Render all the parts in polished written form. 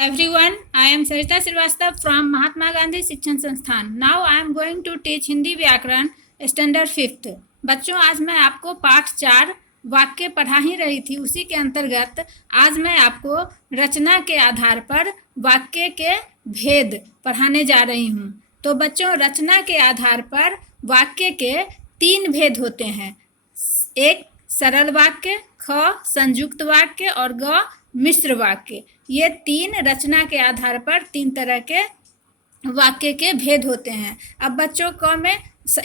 Everyone, I am Sarita Srivastava from Mahatma Gandhi शिक्षण संस्थान. Now I am going to teach Hindi व्याकरण standard 5th. बच्चों, आज मैं आपको पाठ 4 वाक्य पढ़ा ही रही थी. उसी के अंतर्गत आज मैं आपको रचना के आधार पर वाक्य के भेद पढ़ाने जा रही हूँ. तो बच्चों, रचना के आधार पर वाक्य के 3 भेद होते हैं. एक सरल वाक्य, ख संयुक्त वाक्य और ग मिश्र वाक्य. ये 3 रचना के आधार पर 3 तरह के वाक्य के भेद होते हैं. अब बच्चों को मैं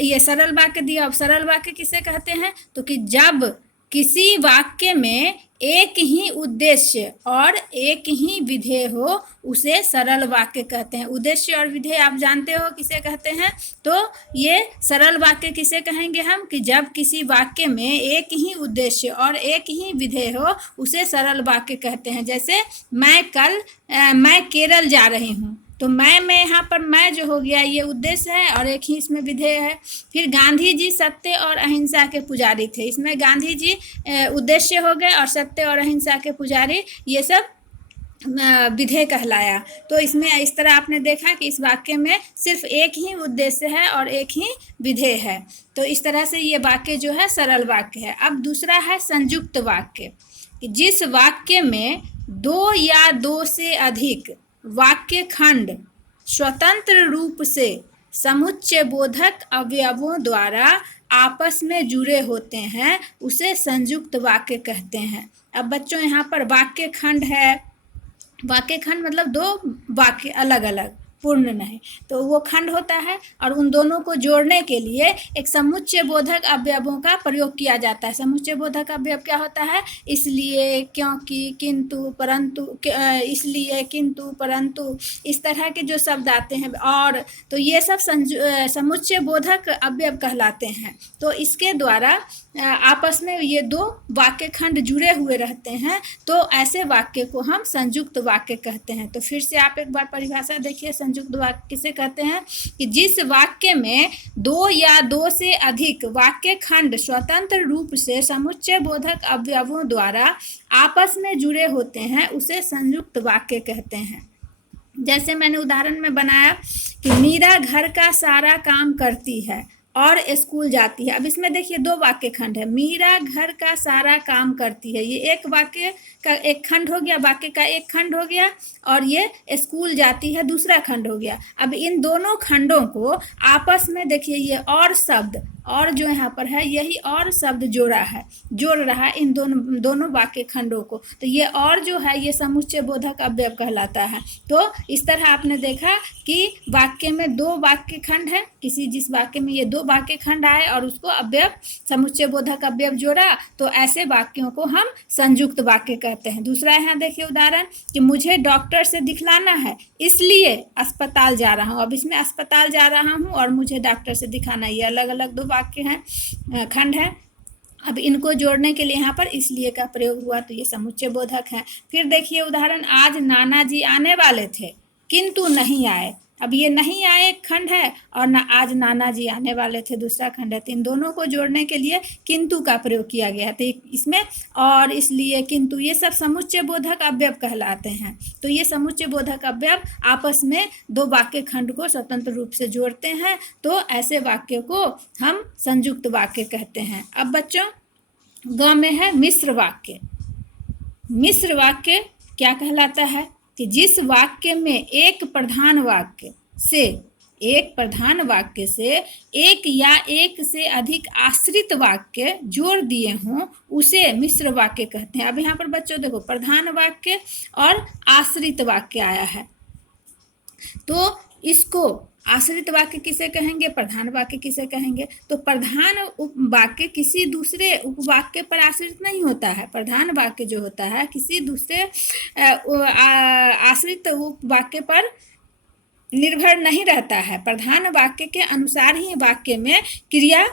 ये सरल वाक्य दिया. अब सरल वाक्य किसे कहते हैं? तो कि जब किसी वाक्य में एक ही उद्देश्य और एक ही विधेय हो उसे सरल वाक्य कहते हैं. उद्देश्य और विधेय आप जानते हो किसे कहते हैं. तो ये सरल वाक्य किसे कहेंगे हम? कि जब किसी वाक्य में एक ही उद्देश्य और एक ही विधेय हो उसे सरल वाक्य कहते हैं. जैसे मैं केरल जा रही हूँ, तो मैं यहाँ पर मैं जो हो गया ये उद्देश्य है और एक ही इसमें विधेय है. फिर गांधी जी सत्य और अहिंसा के पुजारी थे. इसमें गांधी जी उद्देश्य हो गए और सत्य और अहिंसा के पुजारी ये सब विधेय कहलाया. तो इसमें इस तरह आपने देखा कि इस वाक्य में सिर्फ एक ही उद्देश्य है और एक ही विधेय है. तो इस तरह से ये वाक्य जो है सरल वाक्य है. अब दूसरा है संयुक्त वाक्य. जिस वाक्य में 2 या 2 से अधिक वाक्य खंड स्वतंत्र रूप से समुच्चय बोधक अवयवों द्वारा आपस में जुड़े होते हैं उसे संयुक्त वाक्य कहते हैं. अब बच्चों, यहाँ पर वाक्य खंड है. वाक्य खंड मतलब 2 वाक्य अलग अलग, पूर्ण नहीं, तो वो खंड होता है और उन दोनों को जोड़ने के लिए एक समुच्चय बोधक अवयवों का प्रयोग किया जाता है. समुच्चय बोधक अवयव क्या होता है? इसलिए, क्योंकि, किंतु, परंतु, इसलिए, किंतु, परंतु, इस तरह के जो शब्द आते हैं. और तो ये सब समुच्चय बोधक अवयव कहलाते हैं. तो इसके द्वारा आपस में ये 2 वाक्य खंड जुड़े हुए रहते हैं, तो ऐसे वाक्य को हम संयुक्त वाक्य कहते हैं. तो फिर से आप एक बार परिभाषा देखिए. संयुक्त वाक्य किसे कहते हैं? कि जिस वाक्य में 2 या 2 से अधिक वाक्य खंड स्वतंत्र रूप से समुच्चय बोधक अवयवों द्वारा आपस में जुड़े होते हैं उसे संयुक्त वाक्य कहते हैं. जैसे मैंने उदाहरण में बनाया कि मीरा घर का सारा काम करती है और स्कूल जाती है. अब इसमें देखिए 2 वाक्य खंड है. मीरा घर का सारा काम करती है, ये एक वाक्य का एक खंड हो गया, वाक्य का एक खंड हो गया. और ये स्कूल जाती है दूसरा खंड हो गया. अब इन दोनों खंडों को आपस में देखिए ये और शब्द और जो यहाँ पर है यही और शब्द जोड़ रहा है इन दोनों वाक्य खंडों को. तो ये और जो है ये समुच्चय बोधक अवयव कहलाता है. तो इस तरह आपने देखा कि वाक्य में 2 वाक्य खंड है. जिस वाक्य में ये 2 वाक्य खंड आए और उसको अवयव समुच्चय बोधक अवयव जोड़ा, तो ऐसे वाक्यों को हम संयुक्त वाक्य कहते हैं. दूसरा यहाँ देखिए उदाहरण कि मुझे डॉक्टर से दिखलाना है इसलिए अस्पताल जा रहा हूँ. अब इसमें अस्पताल जा रहा हूँ और मुझे डॉक्टर से दिखाना, ये अलग अलग 2 वाक्य हैं, खंड है. अब इनको जोड़ने के लिए यहाँ पर इसलिए का प्रयोग हुआ, तो ये समुच्चय बोधक है. फिर देखिए उदाहरण, आज नाना जी आने वाले थे किंतु नहीं आए. अब ये नहीं आए खंड है और आज नाना जी आने वाले थे दूसरा खंड है. तो इन दोनों को जोड़ने के लिए किंतु का प्रयोग किया गया है. तो इसमें और, इसलिए, किंतु ये सब समुच्चय बोधक अवयव कहलाते हैं. तो ये समुच्चय बोधक अवयव आपस में 2 वाक्य खंड को स्वतंत्र रूप से जोड़ते हैं, तो ऐसे वाक्य को हम संयुक्त वाक्य कहते हैं. अब बच्चों, ग में है मिश्र वाक्य. मिश्र वाक्य क्या कहलाता है? कि जिस वाक्य में एक प्रधान वाक्य से एक या एक से अधिक आश्रित वाक्य जोड़ दिए हों उसे मिश्र वाक्य कहते हैं. अब यहाँ पर बच्चों देखो, प्रधान वाक्य और आश्रित वाक्य आया है, तो इसको आश्रित वाक्य किसे कहेंगे, प्रधान वाक्य किसे कहेंगे? तो प्रधान वाक्य किसी दूसरे उपवाक्य पर आश्रित नहीं होता है. प्रधान वाक्य जो होता है किसी दूसरे आश्रित उपवाक्य पर निर्भर नहीं रहता है. प्रधान वाक्य के अनुसार ही वाक्य में क्रिया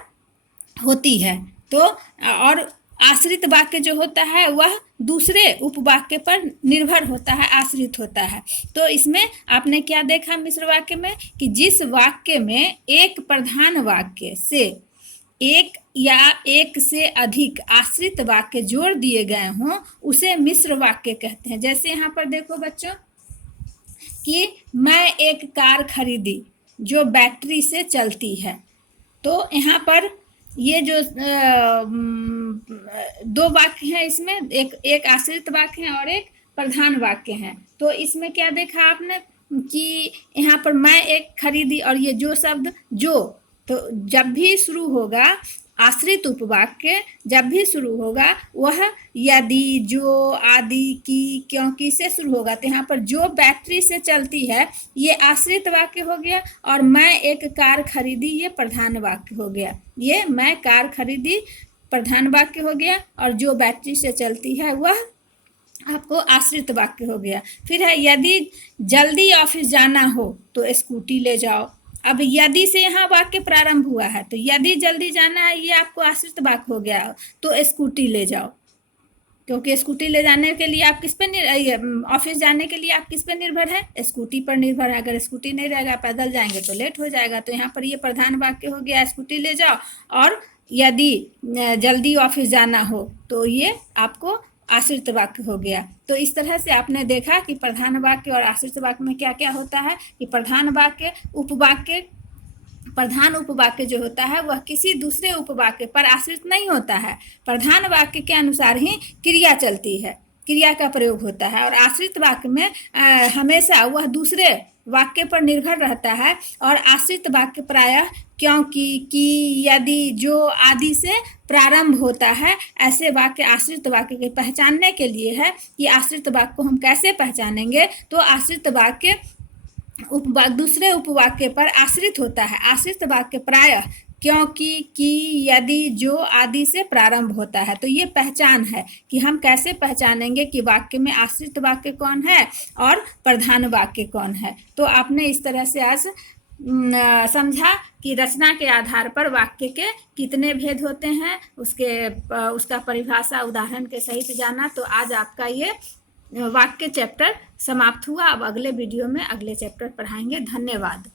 होती है. तो और आश्रित वाक्य जो होता है वह दूसरे उपवाक्य पर निर्भर होता है, आश्रित होता है. तो इसमें आपने क्या देखा मिश्र वाक्य में? कि जिस वाक्य में एक प्रधान वाक्य से एक या एक से अधिक आश्रित वाक्य जोड़ दिए गए हों उसे मिश्र वाक्य कहते हैं. जैसे यहाँ पर देखो बच्चों, कि मैं एक कार खरीदी जो बैटरी से चलती है। तो यहाँ पर ये जो दो वाक्य हैं, इसमें एक आश्रित वाक्य है और एक प्रधान वाक्य है। तो इसमें क्या देखा आपने कि यहाँ पर मैं एक खरीदी और ये जो शब्द जो, तो जब भी शुरू होगा आश्रित उपवाक्य, जब भी शुरू होगा वह यदि, जो, आदि, की, क्योंकि से शुरू होगा। तो यहाँ पर जो बैटरी से चलती है ये आश्रित वाक्य हो गया, और मैं एक कार खरीदी ये प्रधान वाक्य हो गया। ये मैं कार खरीदी प्रधान वाक्य हो गया, और जो बैटरी से चलती है वह आपको आश्रित वाक्य हो गया। फिर है यदि जल्दी ऑफिस जाना हो तो स्कूटी ले जाओ। अब यदि से यहाँ वाक्य प्रारंभ हुआ है, तो यदि जल्दी जाना है ये आपको आश्रित वाक्य हो गया, तो स्कूटी ले जाओ। क्योंकि स्कूटी ले जाने के लिए आप किस पे ऑफिस जाने के लिए आप किस पे निर्भर है? स्कूटी पर निर्भर है। अगर स्कूटी नहीं रहेगा, पैदल जाएंगे तो लेट हो जाएगा। तो यहाँ पर ये प्रधान वाक्य हो गया स्कूटी ले जाओ, और यदि जल्दी ऑफिस जाना हो तो ये आपको आश्रित वाक्य हो गया। तो इस तरह से आपने देखा कि प्रधान वाक्य और आश्रित वाक्य में क्या क्या होता है। कि प्रधान वाक्य उपवाक्य, प्रधान उपवाक्य जो होता है वह किसी दूसरे उपवाक्य पर आश्रित नहीं होता है। प्रधान वाक्य के अनुसार ही क्रिया चलती है, क्रिया का प्रयोग होता है। और आश्रित वाक्य में हमेशा वह दूसरे वाक्य पर निर्भर रहता है। और आश्रित वाक्य प्रायः क्योंकि, की, यदि, जो आदि से प्रारंभ होता है। ऐसे वाक्य आश्रित वाक्य के पहचानने के लिए है कि आश्रित वाक्य को हम कैसे पहचानेंगे। तो आश्रित वाक्य दूसरे उपवाक्य पर आश्रित होता है। आश्रित वाक्य प्रायः क्योंकि, की, यदि, जो आदि से प्रारंभ होता है। तो ये पहचान है कि हम कैसे पहचानेंगे कि वाक्य में आश्रित वाक्य कौन है और प्रधान वाक्य कौन है। तो आपने इस तरह से आज समझा कि रचना के आधार पर वाक्य के कितने भेद होते हैं, उसका परिभाषा उदाहरण के सहित जाना। तो आज आपका ये वाक्य चैप्टर समाप्त हुआ। अब अगले वीडियो में अगले चैप्टर पढ़ाएंगे। धन्यवाद।